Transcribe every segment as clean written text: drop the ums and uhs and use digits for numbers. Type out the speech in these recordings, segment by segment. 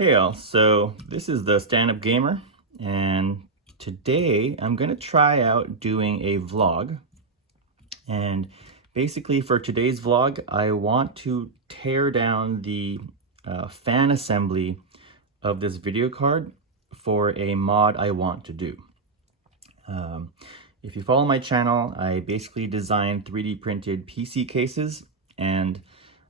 Hey all, so this is the Stand-Up Gamer, and today I'm gonna try out doing a vlog. And basically for today's vlog, I want to tear down the fan assembly of this video card for a mod I want to do. If you follow my channel, I basically design 3D printed PC cases, and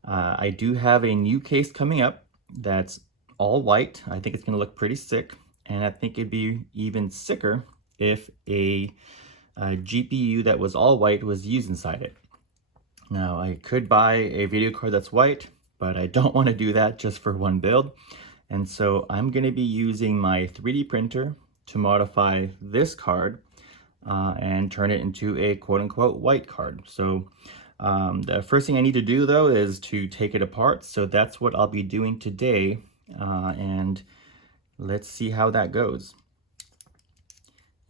I do have a new case coming up that's all white. I think it's gonna look pretty sick, and I think it'd be even sicker if a GPU that was all white was used inside it. Now, I could buy a video card that's white, but I don't want to do that just for one build. And so I'm going to be using my 3D printer to modify this card and turn it into a quote-unquote white card. So the first thing I need to do though is to take it apart. So that's what I'll be doing today, and let's see how that goes.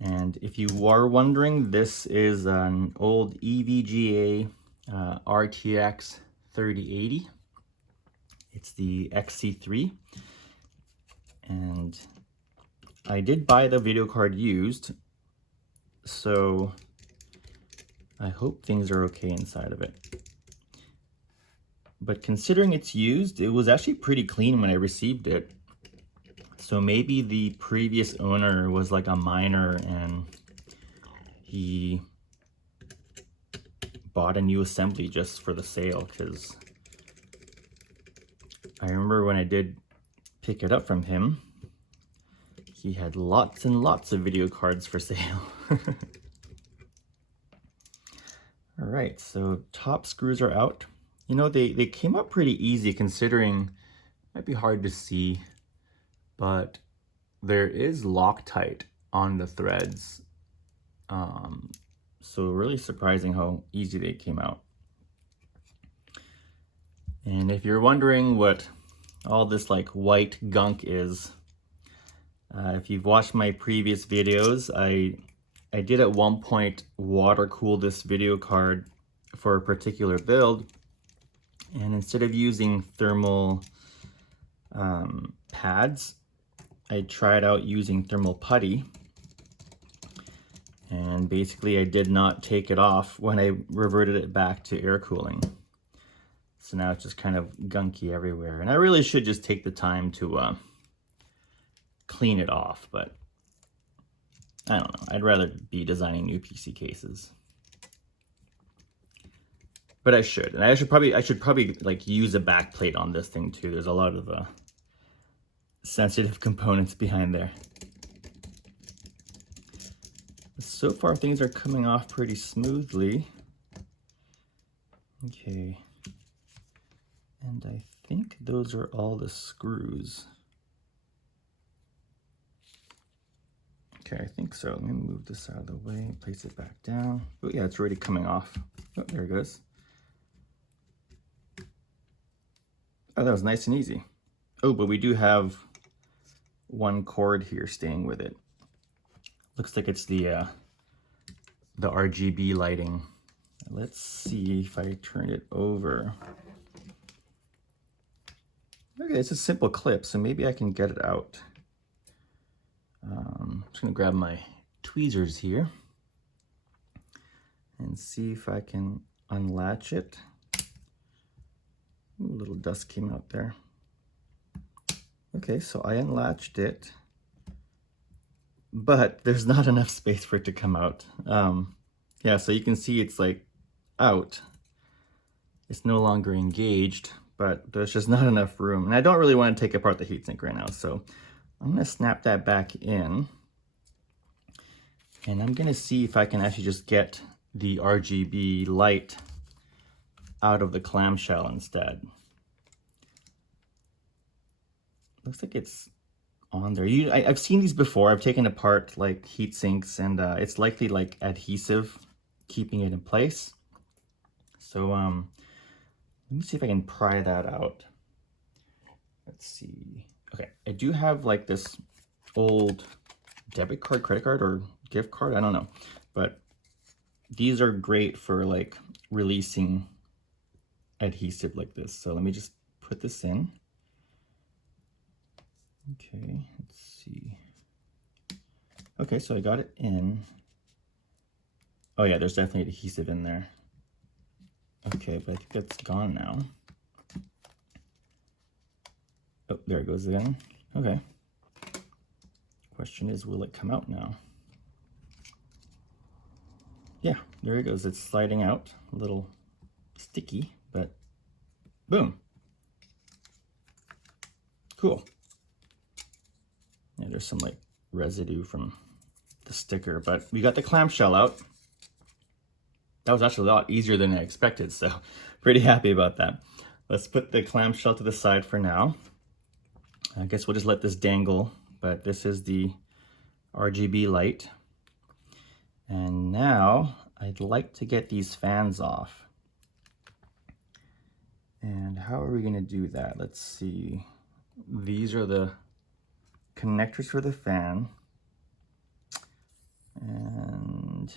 And if you are wondering, this is an old EVGA RTX 3080. It's the XC3. And I did buy the video card used, so I hope things are okay inside of it. But considering it's used, it was actually pretty clean when I received it. So maybe the previous owner was like a miner and he bought a new assembly just for the sale, because I remember when I did pick it up from him, he had lots and lots of video cards for sale. All right, so top screws are out. You know, they came up pretty easy considering it might be hard to see, but there is Loctite on the threads. So really surprising how easy they came out. And if you're wondering what all this like white gunk is, if you've watched my previous videos, I did at one point water cool this video card for a particular build, and instead of using thermal pads, I tried out using thermal putty, and basically I did not take it off when I reverted it back to air cooling. So now it's just kind of gunky everywhere, and I really should just take the time to clean it off, but I don't know. I'd rather be designing new PC cases. But I should, and I should probably like use a back plate on this thing too. There's a lot of sensitive components behind there. So far things are coming off pretty smoothly. Okay. And I think those are all the screws. Okay, I think so. Let me move this out of the way, place it back down. Oh yeah, it's already coming off. Oh, there it goes. Oh, that was nice and easy. Oh, but we do have one cord here staying with it. Looks like it's the RGB lighting. Let's see if I turn it over. Okay, it's a simple clip, so maybe I can get it out. I'm just gonna grab my tweezers here and see if I can unlatch it. Ooh, a little dust came out there. Okay, so I unlatched it, but there's not enough space for it to come out. Yeah, so you can see it's like out. It's no longer engaged, but there's just not enough room. And I don't really want to take apart the heatsink right now, so I'm gonna snap that back in. And I'm gonna see if I can actually just get the RGB light out of the clamshell instead. Looks like it's on there. I've seen these before. I've taken apart like heat sinks, and it's likely like adhesive keeping it in place. So let me see if I can pry that out. Let's see. Okay, I do have like this old debit card, credit card, or gift card, I don't know, but these are great for like releasing adhesive like this. So let me just put this in. Okay, let's see. Okay, so I got it in. Oh yeah, there's definitely adhesive in there. Okay, but I think that's gone now. Oh, there it goes again. Okay. Question is, will it come out now? Yeah, there it goes. It's sliding out. A little sticky, but boom. Cool. Yeah, there's some like residue from the sticker, but we got the clamshell out. That was actually a lot easier than I expected, so pretty happy about that. Let's put the clamshell to the side for now. I guess we'll just let this dangle, but this is the RGB light. And now I'd like to get these fans off. And how are we gonna do that? Let's see. These are the connectors for the fan. And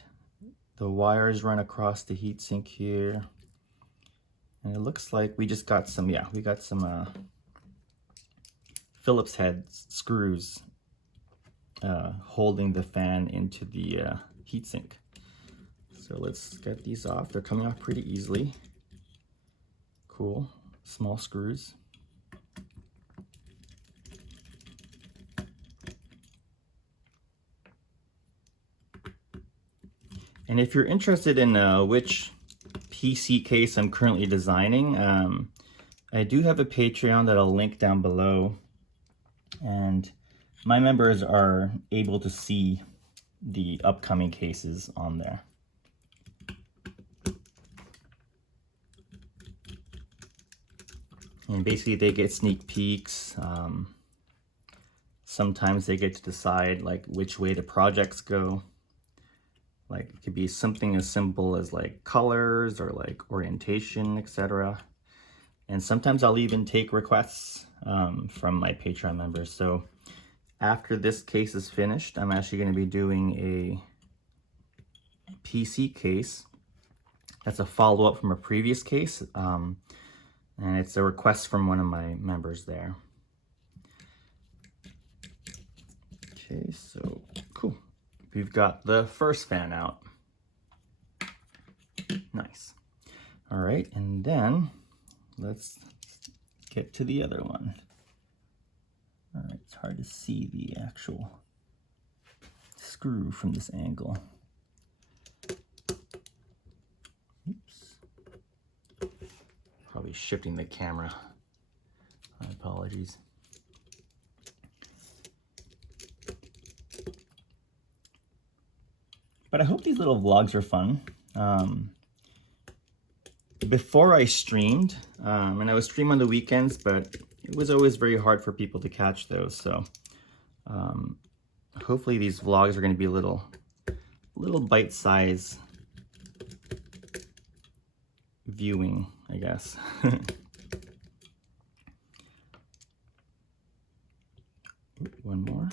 the wires run across the heatsink here. And it looks like we just got some, we got some Phillips head screws holding the fan into the heatsink. So let's get these off. They're coming off pretty easily. Cool, small screws. And if you're interested in which PC case I'm currently designing, I do have a Patreon that I'll link down below. And my members are able to see the upcoming cases on there. And basically they get sneak peeks. Sometimes they get to decide like which way the projects go. Like it could be something as simple as like colors or like orientation, etc. And sometimes I'll even take requests from my Patreon members. So after this case is finished, I'm actually going to be doing a PC case. That's a follow-up from a previous case. And it's a request from one of my members there. Okay, so cool. We've got the first fan out. Nice. All right, and then let's get to the other one. All right, it's hard to see the actual screw from this angle. Oops. Probably shifting the camera. My apologies. But I hope these little vlogs are fun. Before I streamed, and I would stream on the weekends, but it was always very hard for people to catch those. So hopefully these vlogs are going to be a little bite-size viewing, I guess. One more.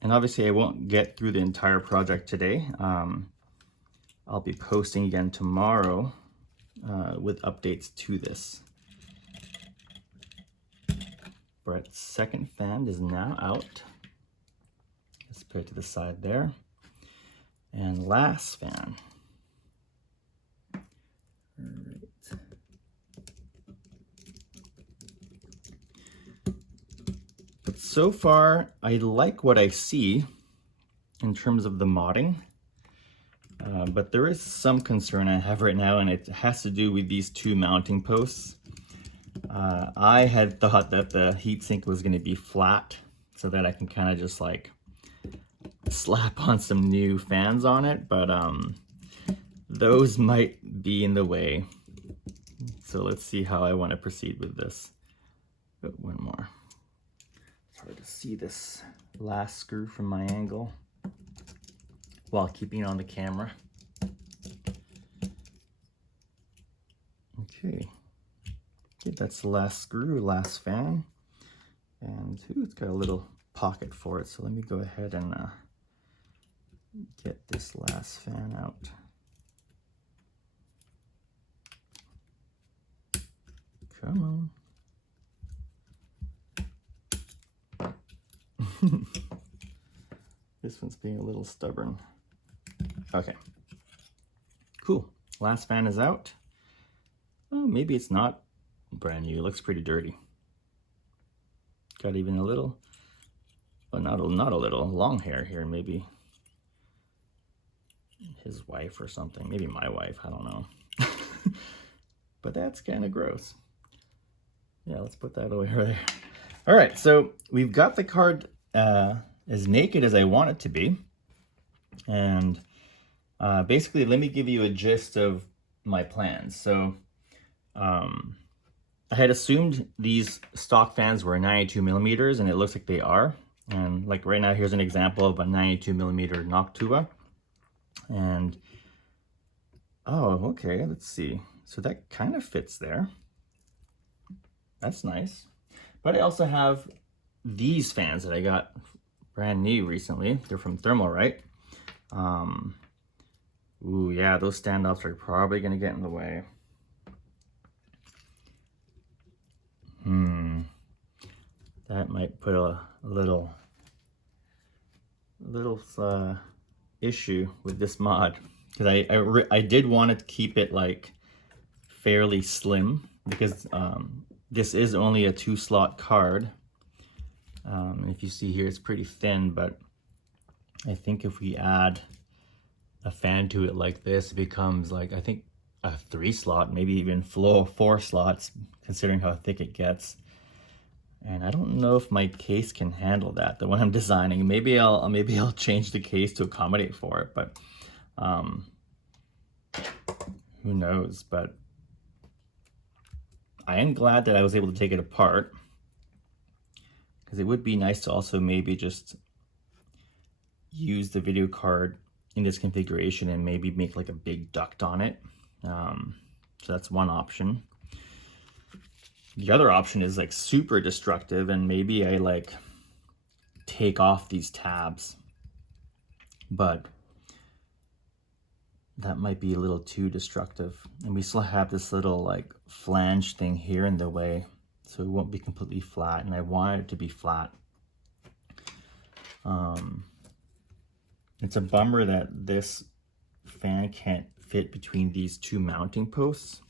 And obviously I won't get through the entire project today. I'll be posting again tomorrow with updates to this. Brett's second fan is now out. Let's put it to the side there. And last fan. All right. But so far, I like what I see in terms of the modding. But there is some concern I have right now, and it has to do with these two mounting posts. I had thought that the heatsink was going to be flat so that I can kind of just like slap on some new fans on it, but those might be in the way. So let's see how I want to proceed with this. Oh, one more. It's hard to see this last screw from my angle while keeping it on the camera. Okay, that's the last screw, last fan. And ooh, it's got a little pocket for it, so let me go ahead and get this last fan out. Come on. This one's being a little stubborn. Okay. Cool. Last fan is out. Oh, maybe it's not brand new. It looks pretty dirty. Got even a little, well, not a little, long hair here. Maybe his wife or something. Maybe my wife. I don't know. But that's kind of gross. Yeah, let's put that over there. All right, so we've got the card as naked as I want it to be. And basically, let me give you a gist of my plans. So I had assumed these stock fans were 92 millimeters, and it looks like they are. And like right now, here's an example of a 92 millimeter Noctua. And, oh, okay, let's see. So that kind of fits there. That's nice. But I also have these fans that I got brand new recently. They're from Thermalright. Ooh, yeah, those standoffs are probably gonna get in the way. That might put a little issue with this mod, because I did want to keep it like fairly slim, because this is only a 2-slot card. If you see here, it's pretty thin, but I think if we add a fan to it like this, it becomes like, I think, a 3-slot, maybe even 4 slots, considering how thick it gets. And I don't know if my case can handle that, the one I'm designing. Maybe I'll change the case to accommodate for it, but who knows. But I am glad that I was able to take it apart, because it would be nice to also maybe just use the video card in this configuration and maybe make like a big duct on it. So that's one option. The other option is like super destructive, and maybe I like take off these tabs, but that might be a little too destructive. And we still have this little like flange thing here in the way, so it won't be completely flat, and I want it to be flat. It's a bummer that this fan can't fit between these 2 mounting posts.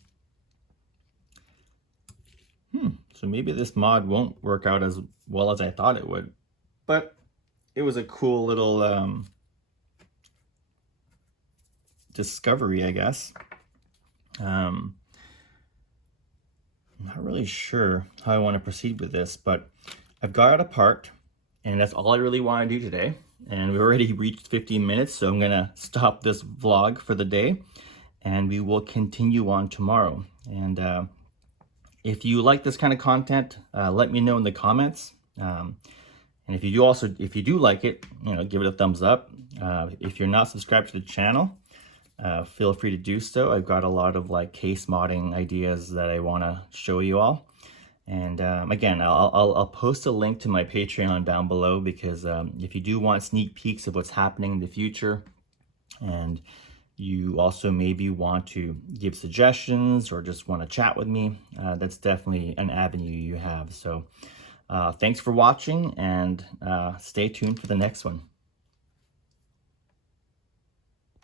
So maybe this mod won't work out as well as I thought it would, but it was a cool little discovery, I guess. I'm not really sure how I want to proceed with this, but I've got it apart, and that's all I really want to do today. And we've already reached 15 minutes, so I'm gonna stop this vlog for the day, and we will continue on tomorrow. And if you like this kind of content, let me know in the comments. And if you do like it, give it a thumbs up. If you're not subscribed to the channel, feel free to do so. I've got a lot of like case modding ideas that I want to show you all. And again, I'll post a link to my Patreon down below, because if you do want sneak peeks of what's happening in the future, and you also maybe want to give suggestions or just want to chat with me, that's definitely an avenue you have. So thanks for watching, and stay tuned for the next one.